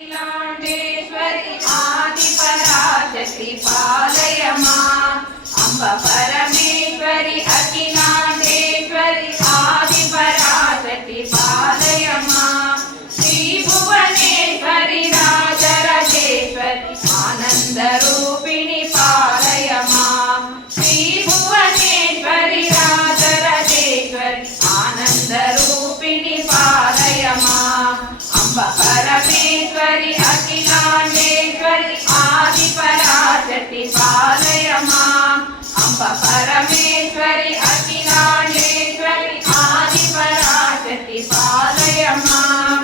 अखिलांडेश्वरी आदिपराशक्ति पालय मां अंब परमेश्वरी अखिलांडेश्वरी आदिपराशक्ति पालय मां श्री भुवनेश्वरी राजराजेश्वरी आनंद रूपिणी पालय मां श्री भुवनेश्वरी राजराजेश्वरी आनंद रूपिणी पालय मां अंब परमेश्वरी अखिलांडेश्वरी आदिपराशक्ति पालय मां अंब परमेश्वरी अखिलांडेश्वरी आदिपराशक्ति पालय मां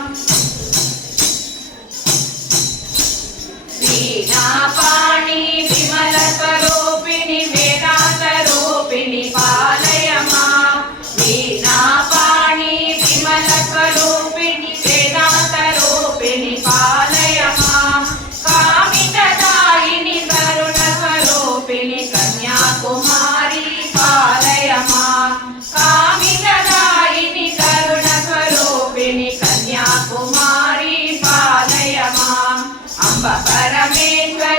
वीणापाणि विमल स्वरूपिणी वेदांत रूपिणी पालय मां वीणापाणि विमल स्वरूपिणी वेदांत रूपिणी पालय मां कामितदायिनी करुण स्वरूपिणी कन्याकुमारी पालय मां कामितदायिनी करुण स्वरूपिणी कन्याकुमारी पालय मां अंब परमेश्वरी